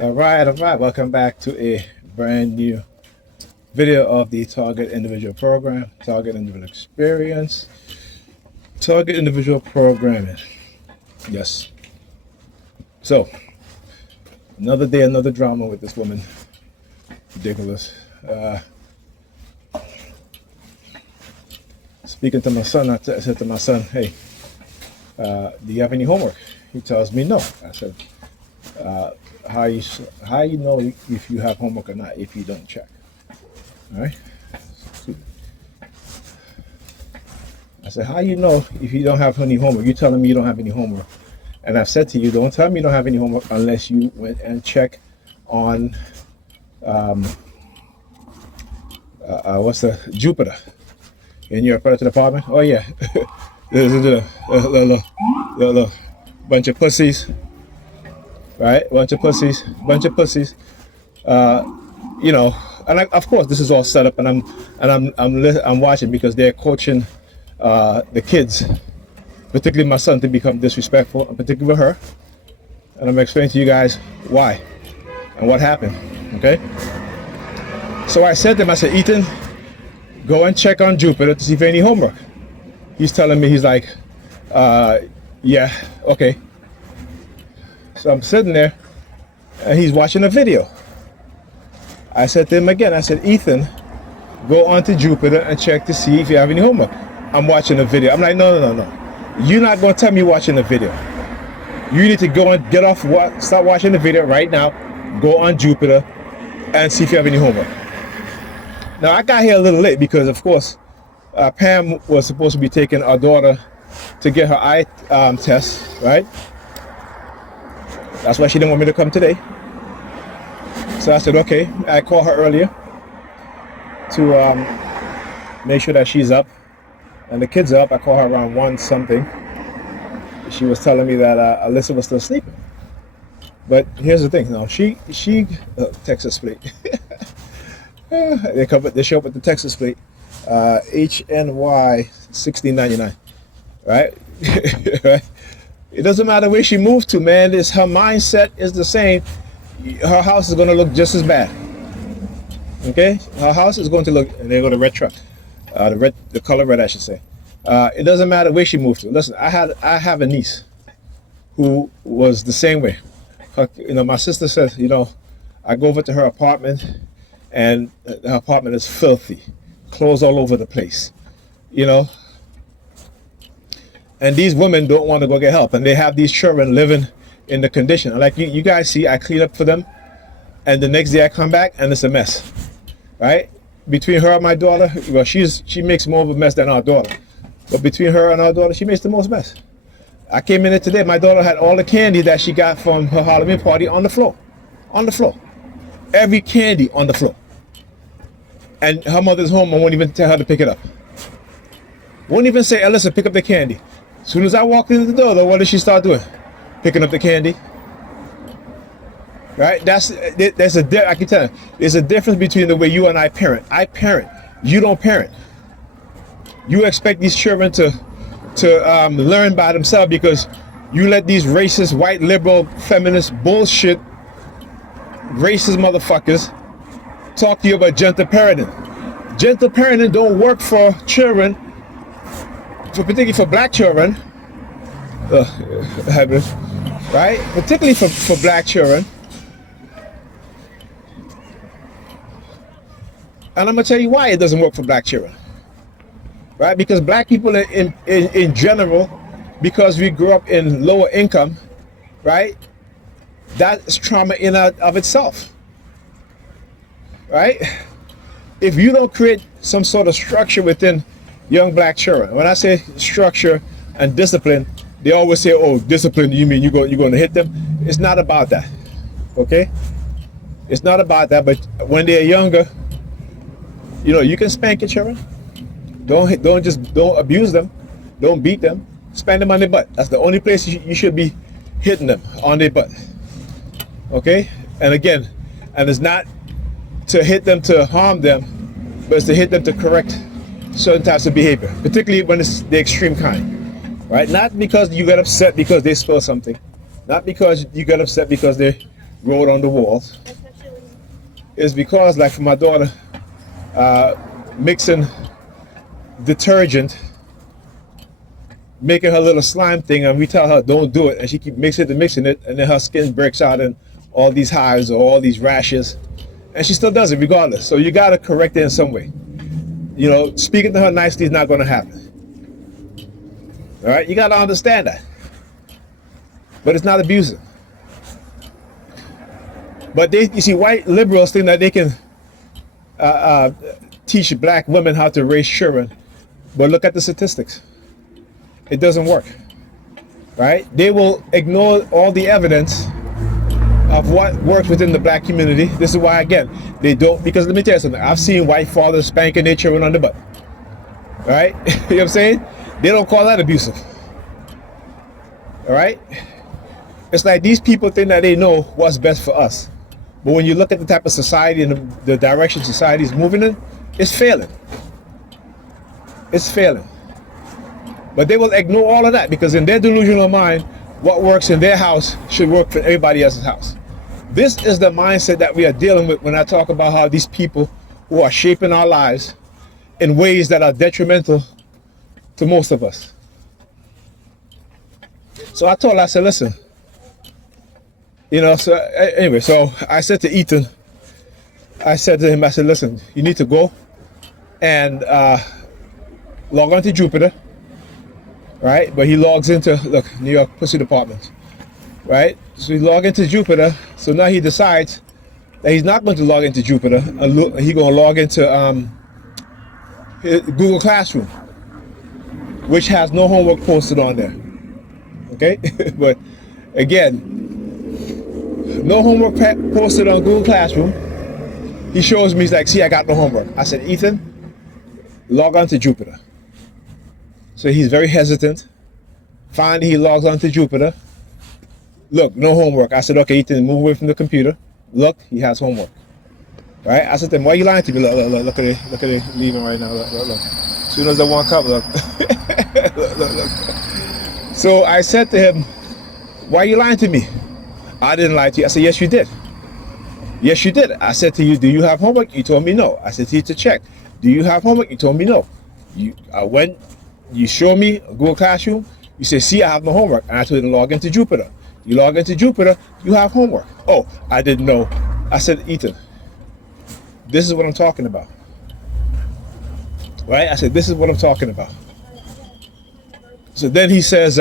All right, welcome back to a brand new video of the Target Individual Program, Target Individual Experience, Target Individual Programming. Yes. So, another day, another drama with this woman. Ridiculous. Speaking to my son, I said to my son, hey, do you have any homework? He tells me no. I said, how you know if you have homework or not if you don't check? All right. I said, how you know if you don't have any homework? You're telling me you don't have any homework. And I've said to you, don't tell me you don't have any homework unless you went and check on, what's the, Jupiter in your Predator department. Oh yeah. There's a little bunch of pussies, right? Bunch of pussies. You know, and of course this is all set up, and I'm watching because they're coaching the kids, particularly my son, to become disrespectful, and particularly her. And I'm explaining to you guys why and what happened. Okay. So I said to him, I said, Ethan, go and check on Jupiter to see if any homework. He's telling me, he's like, yeah, okay. So I'm sitting there and he's watching a video. I said to him again, I said, Ethan, go on to Jupiter and check to see if you have any homework. I'm watching a video. I'm like, no. You're not going to tell me watching the video. You need to go and get off, start watching the video right now. Go on Jupiter and see if you have any homework. Now, I got here a little late because, of course, Pam was supposed to be taking our daughter to get her eye test, right? That's why she didn't want me to come today. So I said, okay. I called her earlier to make sure that she's up and the kids are up. I called her around 1 something. She was telling me that Alyssa was still sleeping. But here's the thing, she Texas plate. They show up with the Texas plate, HNY 1699, right? Right? It doesn't matter where she moved to, man. Her mindset is the same. Her house is going to look just as bad. Okay, her house is going to look. And they go to red truck, the color red, I should say. It doesn't matter where she moved to. Listen, I have a niece who was the same way. My sister says, I go over to her apartment, and her apartment is filthy, clothes all over the place, And these women don't want to go get help, and they have these children living in the condition. Like you guys see, I clean up for them, and the next day I come back and it's a mess, right? Between her and my daughter, well, she makes more of a mess than our daughter, but between her and our daughter, she makes the most mess. I came in there today. My daughter had all the candy that she got from her Halloween party on the floor, every candy on the floor. And her mother's home and won't even tell her to pick it up. Won't even say, Alyssa, pick up the candy. As soon as I walked into the door, though, what did she start doing? Picking up the candy. Right? I can tell you, there's a difference between the way you and I parent. I parent. You don't parent. You expect these children to learn by themselves because you let these racist, white, liberal, feminist bullshit, racist motherfuckers talk to you about gentle parenting. Gentle parenting don't work for children, particularly for black children, right? Particularly for black children. And I'm gonna tell you why it doesn't work for black children, right? Because black people in general, because we grew up in lower income, right? That's trauma in and of itself, right? If you don't create some sort of structure within young black children, when I say structure and discipline, they always say, oh, discipline, you mean you're going to hit them? It's not about that, okay? It's not about that, but when they're younger, you can spank your children. Don't abuse them. Don't beat them. Spank them on their butt. That's the only place you should be hitting them, on their butt. Okay? And again, and it's not to hit them to harm them, but it's to hit them to correct certain types of behavior, particularly when it's the extreme kind, right? Not because you get upset because they spill something, not because you get upset because they wrote on the walls is because, like for my daughter, mixing detergent, making her little slime thing, and we tell her don't do it, and she keep mixing it, and then her skin breaks out in all these hives or all these rashes, and she still does it regardless. So you got to correct it in some way. You know, speaking to her nicely is not going to happen. All right, you got to understand that. But it's not abusive. But you see, white liberals think that they can teach black women how to raise children. But look at the statistics. It doesn't work, right? They will ignore all the evidence of what works within the black community. This is why, again, they don't, because let me tell you something. I've seen white fathers spanking their children on the butt, right? You know what I'm saying? They don't call that abusive, all right? It's like these people think that they know what's best for us. But when you look at the type of society and the direction society is moving in, it's failing. It's failing. But they will ignore all of that because in their delusional mind, what works in their house should work for everybody else's house. This is the mindset that we are dealing with when I talk about how these people who are shaping our lives in ways that are detrimental to most of us. So I told her, I said, listen, you know, so anyway, so I said to Ethan, I said to him, I said, listen, you need to go and log on to Jupiter, right? But he logs into, look, New York Pussy Department, right? So he logs into Jupiter. So now he decides that he's not going to log into Jupiter. He's going to log into Google Classroom, which has no homework posted on there. Okay? But again, no homework posted on Google Classroom. He shows me, he's like, see, I got no homework. I said, Ethan, log on to Jupiter. So he's very hesitant. Finally, he logs on to Jupiter. Look, no homework. I said, okay, Ethan, move away from the computer. Look, he has homework. Right? I said to him, why are you lying to me? Look at it leaving right now. Look. As soon as I want to come, look. look. So I said to him, why are you lying to me? I didn't lie to you. I said, yes, you did. Yes, you did. I said to you, do you have homework? You told me no. I said to you to check. Do you have homework? You told me no. You show me Google Classroom. You say, see, I have no homework. And I told you to log into Jupiter. You log into Jupiter, you have homework. Oh, I didn't know. I said, Ethan, this is what I'm talking about. Right? I said, this is what I'm talking about. So then he says,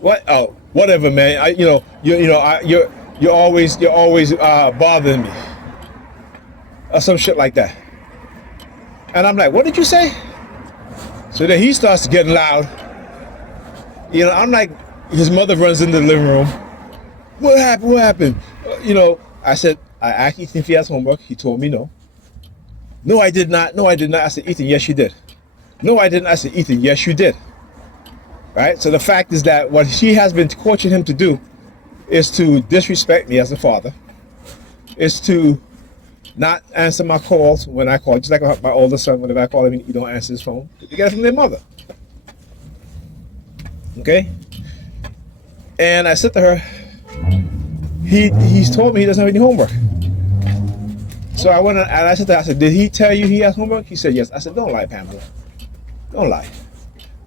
what? Oh, whatever, man. You're always bothering me, or some shit like that. And I'm like, what did you say? So then he starts getting loud. You know, I'm like, his mother runs into the living room. What happened? I said, I asked Ethan if he has homework. He told me no. No, I did not. I said, Ethan, yes, you did. No, I didn't. I said, Ethan, yes, you did. Right? So the fact is that what she has been coaching him to do is to disrespect me as a father, is to not answer my calls when I call. Just like my older son, whenever I call him, he don't answer his phone. You get it from their mother. Okay? And I said to her, he's told me he doesn't have any homework. So I went and I said to her, I said, did he tell you he has homework? He said, yes. I said, don't lie, Pamela. Don't lie.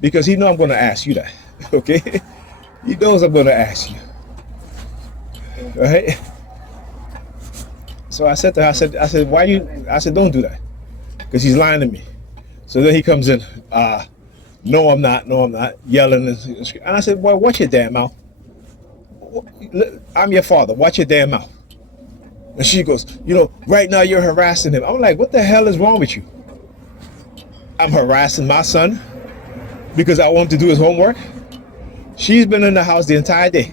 Because he knows I'm going to ask you that. Okay? He knows I'm going to ask you. Right? So I said to her, I said, why you? I said, don't do that. Because he's lying to me. So then he comes in, no, I'm not, yelling. And I said, well, watch your damn mouth. I'm your father. Watch your damn mouth. And she goes, right now you're harassing him. I'm like, what the hell is wrong with you? I'm harassing my son because I want him to do his homework. She's been in the house the entire day.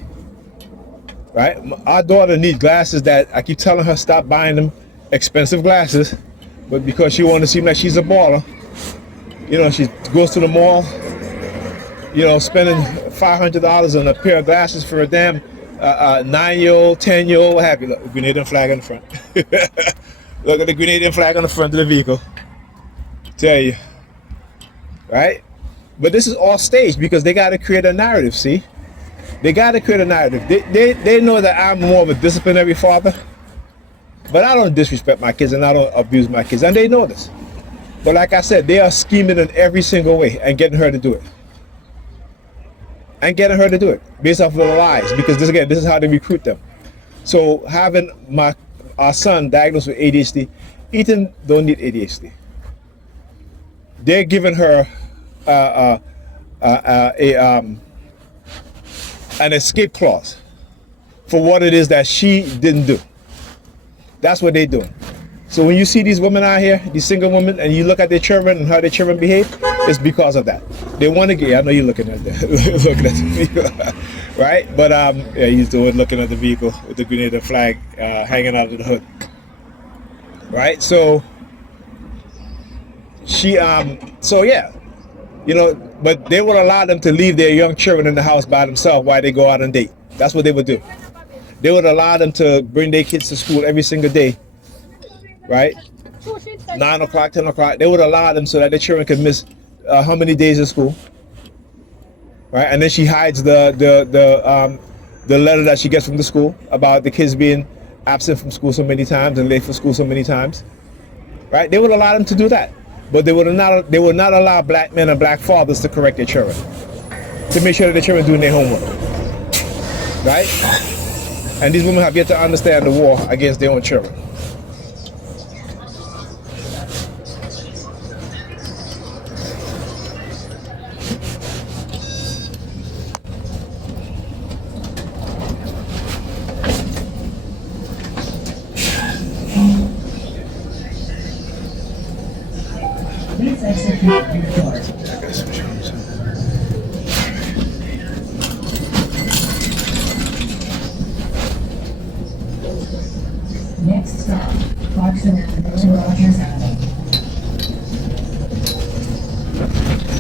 Right? Our daughter needs glasses that I keep telling her stop buying them expensive glasses. But because she wants to seem like she's a baller, she goes to the mall, spending $500 on a pair of glasses for a damn 9-year-old, 10-year-old, what have you. Look, Grenadian flag on the front. Look at the Grenadian flag on the front of the vehicle. Tell you. Right? But this is all staged because they got to create a narrative, see? They got to create a narrative. They know that I'm more of a disciplinary father, but I don't disrespect my kids and I don't abuse my kids, and they know this. But like I said, they are scheming in every single way and getting her to do it. And getting her to do it based off of the lies, because this is how they recruit them. So having our son diagnosed with ADHD, Ethan don't need ADHD. They're giving her an escape clause for what it is that she didn't do. That's what they're doing. So when you see these women out here, these single women, and you look at their children and how their children behave, it's because of that. They want to get. I know you're looking at the looking at the vehicle, right? But yeah, he's doing looking at the vehicle with the Grenada flag hanging out of the hood, right? So she so yeah, you know, but they would allow them to leave their young children in the house by themselves while they go out on date. That's what they would do. They would allow them to bring their kids to school every single day, right? 9 o'clock, 10 o'clock. They would allow them so that the children could miss how many days of school, right? And then she hides the letter that she gets from the school about the kids being absent from school so many times and late for school so many times, right? They would allow them to do that, but they would not allow black men and black fathers to correct their children, to make sure that the children are doing their homework, right? And these women have yet to understand the war against their own children. Please exit your door. Next stop, Clarkson Avenue.